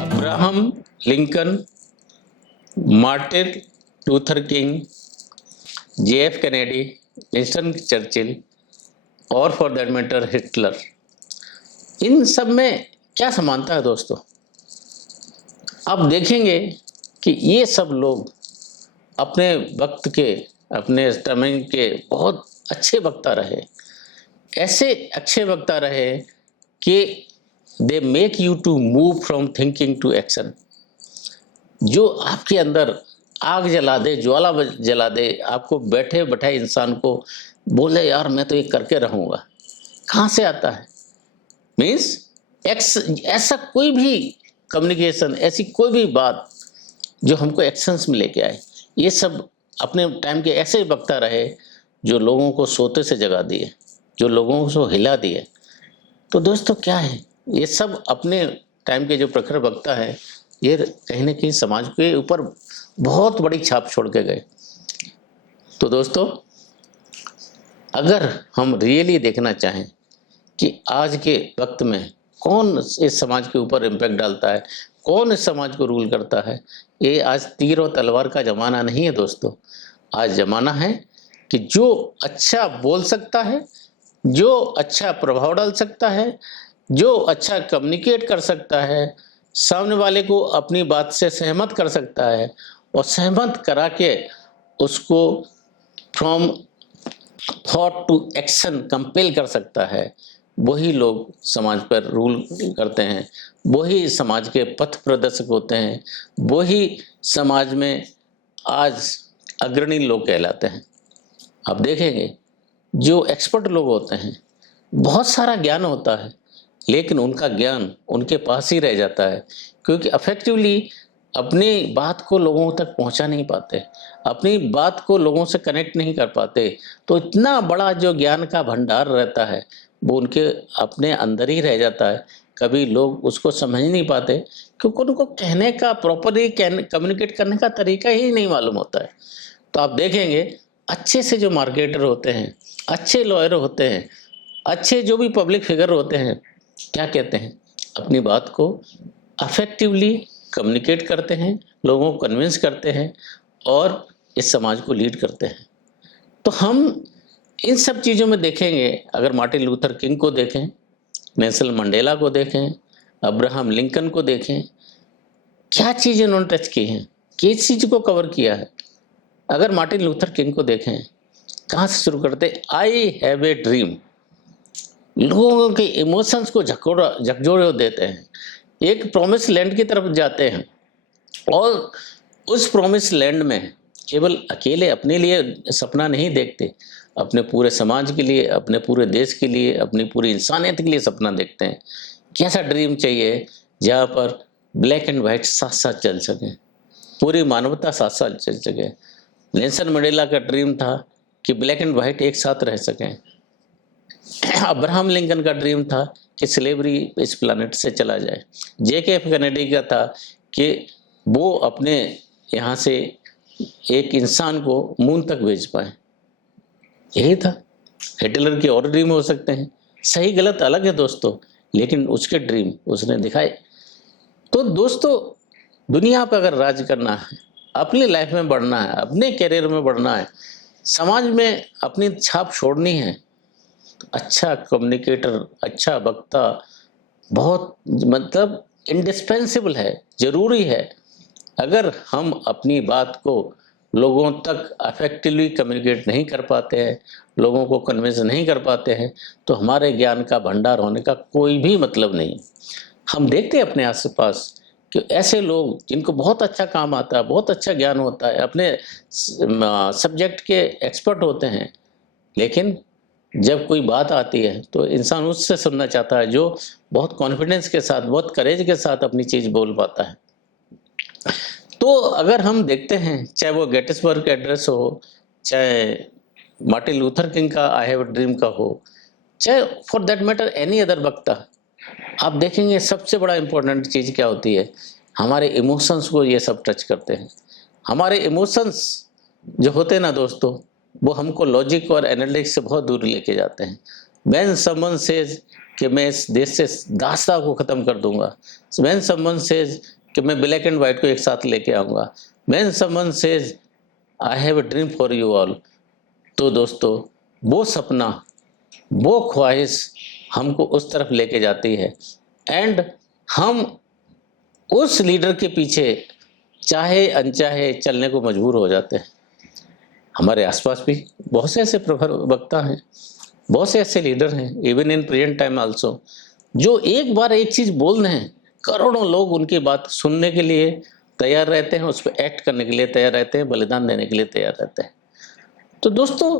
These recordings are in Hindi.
Abraham Lincoln, Martin Luther king, JF Kennedy, Winston Churchill और फॉर दैट मैटर हिटलर, इन सब में क्या समानता है दोस्तों? आप देखेंगे कि ये सब लोग अपने वक्त के, अपने समय के बहुत अच्छे वक्ता रहे। ऐसे अच्छे वक्ता रहे कि they make you to move from thinking to action. जो आपके अंदर आग जला दे, ज्वाला जला दे, आपको बैठे बैठे इंसान को बोले यार मैं तो ये करके रहूँगा, कहाँ से आता है? मीन्स ऐसा कोई भी कम्युनिकेशन, ऐसी कोई भी बात जो हमको एक्शंस में लेके आए। ये सब अपने टाइम के ऐसे वक्ता रहे जो लोगों को सोते से जगा दिए, जो लोगों को हिला दिए। तो दोस्तों क्या है, ये सब अपने टाइम के जो प्रखर वक्ता हैं, ये कहीं ना कहीं समाज के ऊपर बहुत बड़ी छाप छोड़ के गए। तो दोस्तों अगर हम रियली देखना चाहें कि आज के वक्त में कौन इस समाज के ऊपर इम्पैक्ट डालता है, कौन इस समाज को रूल करता है, ये आज तीर और तलवार का ज़माना नहीं है दोस्तों। आज ज़माना है कि जो अच्छा बोल सकता है, जो अच्छा प्रभाव डाल सकता है, जो अच्छा कम्युनिकेट कर सकता है, सामने वाले को अपनी बात से सहमत कर सकता है और सहमत करा के उसको from thought to action compel कर सकता है, वही लोग समाज पर रूल करते हैं, वही समाज के पथ प्रदर्शक होते हैं, वही समाज में आज अग्रणी लोग कहलाते हैं। आप देखेंगे जो एक्सपर्ट लोग होते हैं, बहुत सारा ज्ञान होता है, लेकिन उनका ज्ञान उनके पास ही रह जाता है, क्योंकि अफेक्टिवली अपनी बात को लोगों तक पहुंचा नहीं पाते, अपनी बात को लोगों से कनेक्ट नहीं कर पाते। तो इतना बड़ा जो ज्ञान का भंडार रहता है वो उनके अपने अंदर ही रह जाता है। कभी लोग उसको समझ नहीं पाते क्योंकि उनको कहने का, प्रॉपरली कम्युनिकेट करने का तरीका ही नहीं मालूम होता है। तो आप देखेंगे अच्छे से जो मार्केटर होते हैं, अच्छे लॉयर होते हैं, अच्छे जो भी पब्लिक फिगर होते हैं, क्या कहते हैं, अपनी बात को अफेक्टिवली कम्युनिकेट करते हैं, लोगों को कन्विंस करते हैं और इस समाज को लीड करते हैं। तो हम इन सब चीज़ों में देखेंगे, अगर मार्टिन लूथर किंग को देखें, नेल्सन मंडेला को देखें, अब्राहम लिंकन को देखें, क्या चीज़ इन्होंने टच की हैं, किस चीज़ को कवर किया है। अगर मार्टिन लूथर किंग को देखें, कहाँ से शुरू करते, आई हैव ए ड्रीम, लोगों के इमोशंस को झकझोर देते हैं, एक प्रॉमिस लैंड की तरफ जाते हैं और उस प्रॉमिस लैंड में केवल अकेले अपने लिए सपना नहीं देखते, अपने पूरे समाज के लिए, अपने पूरे देश के लिए, अपनी पूरी इंसानियत के लिए सपना देखते हैं। कैसा ड्रीम चाहिए जहाँ पर ब्लैक एंड वाइट साथ साथ चल सकें, पूरी मानवता साथ साथ चल सके। नेल्सन मंडेला का ड्रीम था कि ब्लैक एंड वाइट एक साथ रह सकें। अब्राहम लिंकन का ड्रीम था कि स्लेवरी इस प्लानट से चला जाए। JF कैनेडी का था कि वो अपने यहाँ से एक इंसान को मून तक भेज पाए, यही था। हिटलर के और ड्रीम हो सकते हैं, सही गलत अलग है दोस्तों, लेकिन उसके ड्रीम उसने दिखाए। तो दोस्तों दुनिया पर अगर राज करना है, अपनी लाइफ में बढ़ना है, अपने करियर में बढ़ना है, समाज में अपनी छाप छोड़नी है, तो अच्छा कम्युनिकेटर, अच्छा वक्ता बहुत मतलब इंडिस्पेंसिबल है, ज़रूरी है। अगर हम अपनी बात को लोगों तक अफेक्टिवली कम्युनिकेट नहीं कर पाते हैं, लोगों को कन्विंस नहीं कर पाते हैं, तो हमारे ज्ञान का भंडार होने का कोई भी मतलब नहीं। हम देखते हैं अपने आसपास कि ऐसे लोग जिनको बहुत अच्छा काम आता है, बहुत अच्छा ज्ञान होता है, अपने सब्जेक्ट के एक्सपर्ट होते हैं, लेकिन जब कोई बात आती है तो इंसान उससे सुनना चाहता है जो बहुत कॉन्फिडेंस के साथ, बहुत करेज के साथ अपनी चीज़ बोल पाता है। तो अगर हम देखते हैं, चाहे वो गेटिसबर्ग एड्रेस हो, चाहे मार्टिन लूथर किंग का आई हैव अ ड्रीम का हो, चाहे for that matter any other वक्ता, आप देखेंगे सबसे बड़ा इम्पोर्टेंट चीज़ क्या होती है, हमारे इमोशंस को ये सब टच करते हैं। हमारे इमोशंस जो होते हैं ना दोस्तों, वो हमको लॉजिक और एनालिटिक्स से बहुत दूर लेके जाते हैं। व्हेन समवन सेज कि मैं इस देश से दास्ता को ख़त्म कर दूंगा, व्हेन समवन सेज कि मैं ब्लैक एंड वाइट को एक साथ लेके आऊँगा, when someone says I have a dream for you all, तो दोस्तों वो सपना, वो ख्वाहिश हमको उस तरफ लेके जाती है एंड हम उस लीडर के पीछे चाहे अनचाहे चलने को मजबूर हो जाते हैं। हमारे आसपास भी बहुत से ऐसे प्रखर वक्ता हैं, बहुत से ऐसे लीडर हैं, even in present time also, जो एक बार एक चीज़ बोल रहे हैं, करोड़ों लोग उनकी बात सुनने के लिए तैयार रहते हैं, उस पर एक्ट करने के लिए तैयार रहते हैं, बलिदान देने के लिए तैयार रहते हैं। तो दोस्तों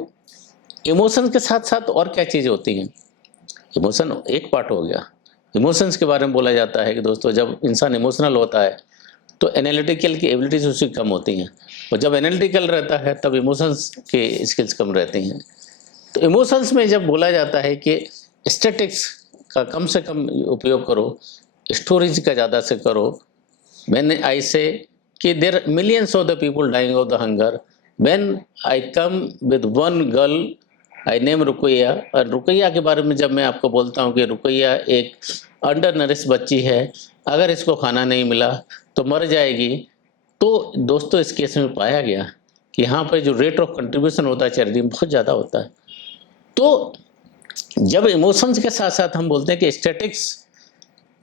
इमोशन के साथ साथ और क्या चीज़ होती हैं? इमोशन एक पार्ट हो गया। इमोशंस के बारे में बोला जाता है कि दोस्तों जब इंसान इमोशनल होता है तो एनालिटिकल की एबिलिटीज उसकी कम होती हैं, और जब एनालिटिकल रहता है तब इमोशंस के स्किल्स कम रहती हैं। तो इमोशंस में जब बोला जाता है कि स्टैटिक्स का कम से कम उपयोग करो, स्टोरेज का ज़्यादा से करो, व्हेन आई से कि there millions of the people dying of the hunger, when I come with one girl I name Ruqaiya, और रुकैया के बारे में जब मैं आपको बोलता हूँ कि रुकैया एक अंडर नरिश बच्ची है, अगर इसको खाना नहीं मिला तो मर जाएगी, तो दोस्तों इस केस में पाया गया कि यहाँ पर जो रेट ऑफ कंट्रीब्यूशन होता है चैरिटी में बहुत ज़्यादा होता है। तो जब इमोशंस के साथ साथ हम बोलते हैं कि स्टैटिक्स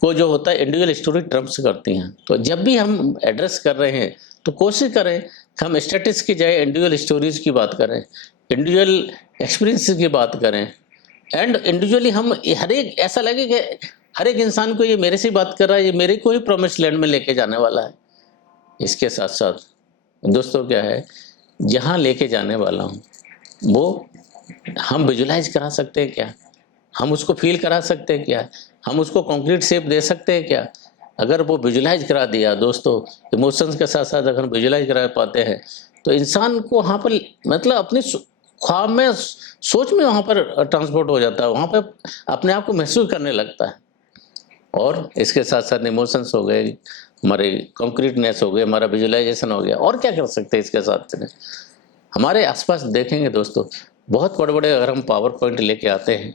को जो होता है इंडिविजुअल स्टोरी ट्रम्प्स करती हैं, तो जब भी हम एड्रेस कर रहे हैं तो कोशिश करें कि हम स्टैटिक्स की जगह इंडिविजुअल स्टोरीज की बात करें, इंडिविजुअल एक्सपीरियंसेस की बात करें, एंड इंडिविजुअली हम हर एक ऐसा लगे कि हर एक इंसान को ये मेरे से बात कर रहा है, ये मेरे को ही प्रॉमिस लैंड में लेके जाने वाला है। इसके साथ साथ दोस्तों क्या है, जहाँ लेके जाने वाला हूँ वो हम विजुलाइज करा सकते हैं क्या? हम उसको फील करा सकते हैं क्या? हम उसको कॉन्क्रीट शेप दे सकते हैं क्या? अगर वो विजुलाइज करा दिया दोस्तों, इमोशंस के साथ साथ अगर विजुलाइज करा पाते हैं तो इंसान को वहाँ पर मतलब अपनी ख्वाब में, सोच में वहाँ पर ट्रांसपोर्ट हो जाता है, वहाँ पर अपने आप को महसूस करने लगता है। और इसके साथ साथ इमोशंस हो गए, हमारे कॉन्क्रीटनेस हो गए, हमारा विजुलाइजेशन हो गया। और क्या कर सकते हैं इसके साथ? हमारे आसपास देखेंगे दोस्तों, बहुत बड़े बड़े अगर हम पावर पॉइंट लेके आते हैं,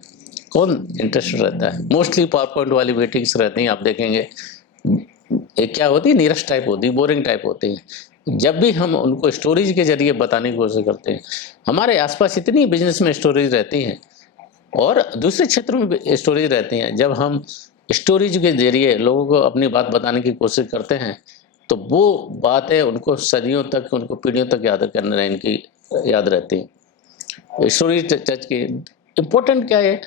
कौन इंटरेस्टेड रहता है? मोस्टली पावर पॉइंट वाली मीटिंग्स रहती हैं, आप देखेंगे एक क्या होती है, नीरस टाइप होती है, बोरिंग टाइप होती है। जब भी हम उनको स्टोरीज के जरिए बताने की कोशिश करते हैं, हमारे आसपास इतनी बिजनेस में स्टोरीज रहती हैं और दूसरे क्षेत्रों में भी स्टोरीज रहती हैं। जब हम स्टोरीज के जरिए लोगों को अपनी बात बताने की कोशिश करते हैं तो वो बातें उनको सदियों तक, उनको पीढ़ियों तक याद करने इनकी याद रहती है। स्टोरी टच की इम्पोर्टेंट क्या है,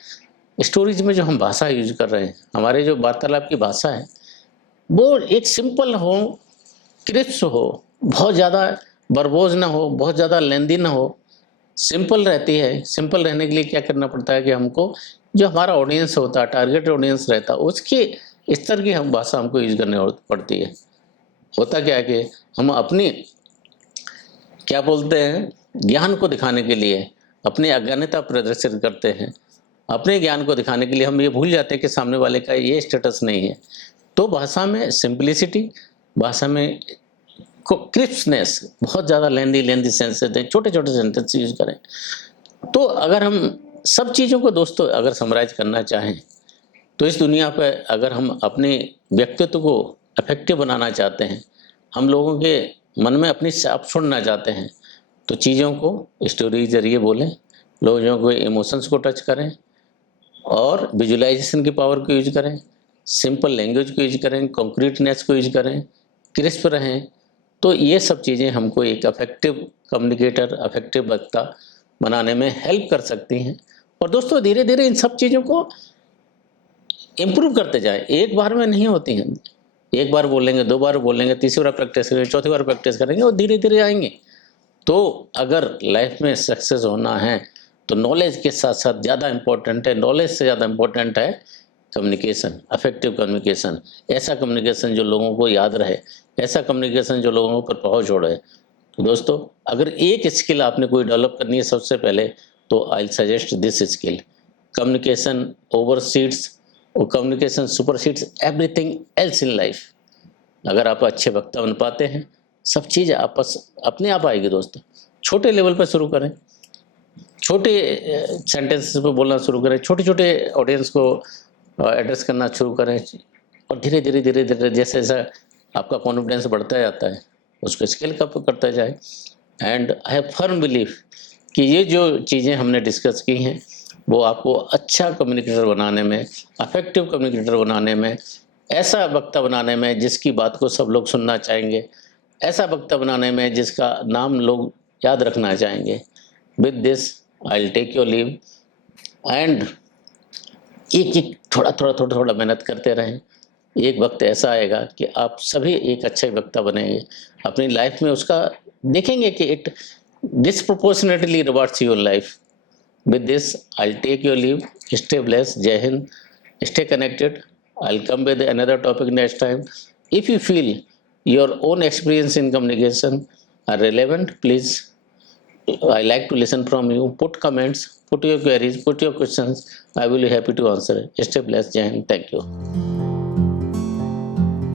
स्टोरीज में जो हम भाषा यूज कर रहे हैं, हमारे जो वार्तालाप की भाषा है वो एक सिंपल हो, क्रिस्प हो, बहुत ज़्यादा बरबोज ना हो, बहुत ज़्यादा लेंदी ना हो, सिंपल रहती है। सिंपल रहने के लिए क्या करना पड़ता है कि हमको जो हमारा ऑडियंस होता है, टारगेट ऑडियंस रहता है, उसके स्तर की हम भाषा हमको यूज करनी पड़ती है। होता क्या है कि हम अपनी क्या बोलते हैं ज्ञान को दिखाने के लिए अपनी अज्ञानता प्रदर्शित करते हैं, अपने ज्ञान को दिखाने के लिए हम ये भूल जाते हैं कि सामने वाले का ये स्टेटस नहीं है। तो भाषा में सिंप्लिसिटी, भाषा में क्रिस्पनेस, बहुत ज़्यादा लेंदी सेंटेंस दें, छोटे छोटे सेंटेंस यूज करें। तो अगर हम सब चीज़ों को दोस्तों अगर समराइज करना चाहें तो इस दुनिया पर अगर हम अपने व्यक्तित्व को इफेक्टिव बनाना चाहते हैं, हम लोगों के मन में अपनी छाप छोड़ना चाहते हैं, तो चीज़ों को स्टोरी जरिए बोलें, लोगों को इमोशंस को टच करें और विजुलाइजेशन की पावर को यूज करें, सिंपल लैंग्वेज को यूज करें, कॉन्क्रीटनेस को यूज करें, क्रिस्प रहें। तो ये सब चीज़ें हमको एक अफेक्टिव कम्युनिकेटर, अफेक्टिव वक्ता बनाने में हेल्प कर सकती हैं। और दोस्तों धीरे धीरे इन सब चीज़ों को इम्प्रूव करते जाएं, एक बार में नहीं होती हैं। एक बार बोलेंगे, दो बार बोलेंगे, तीसरी बार प्रैक्टिस करेंगे, चौथी बार प्रैक्टिस करेंगे और धीरे धीरे आएंगे। तो अगर लाइफ में सक्सेस होना है तो नॉलेज के साथ साथ ज़्यादा इम्पोर्टेंट है, नॉलेज से ज़्यादा इम्पोर्टेंट है कम्युनिकेशन, अफेक्टिव कम्युनिकेशन, ऐसा कम्युनिकेशन जो लोगों को याद रहे, ऐसा कम्युनिकेशन जो लोगों पर प्रभाव छोड़े। तो दोस्तों अगर एक स्किल आपने कोई डेवलप करनी है सबसे पहले, तो I suggest this skill, communication overseeds और communication supersedes everything else in life. अगर आप अच्छे वक्ता बन पाते हैं, सब चीज़ आपस अपने आप आएगी दोस्तों। छोटे लेवल पर शुरू करें, छोटे सेंटेंसेस पे बोलना शुरू करें, छोटे-छोटे ऑडियंस को एड्रेस करना शुरू करें और धीरे-धीरे जैसे जैसा आपका कॉन्फिडेंस बढ़ता जाता है, उसको स्केल अप करता जाए। And I have firm belief कि ये जो चीज़ें हमने डिस्कस की हैं, वो आपको अच्छा कम्युनिकेटर बनाने में, इफेक्टिव कम्युनिकेटर बनाने में, ऐसा वक्ता बनाने में जिसकी बात को सब लोग सुनना चाहेंगे, ऐसा वक्ता बनाने में जिसका नाम लोग याद रखना चाहेंगे। With this I will take your leave and एक-एक थोड़ा-थोड़ा मेहनत करते रहें। एक वक़्त ऐसा आएगा कि आप सभी एक अच्छे वक्ता बनेंगे। अपनी लाइफ़ में उसका देखेंगे कि it disproportionately rewards your life. With this, I'll take your leave. Stay blessed. Jai Hind. Stay connected. I'll come with another topic next time. If you feel your own experience in communication are relevant, please, I like to listen from you. Put comments, put your queries, put your questions. I will be happy to answer. Stay blessed. Jai Hind. Thank you.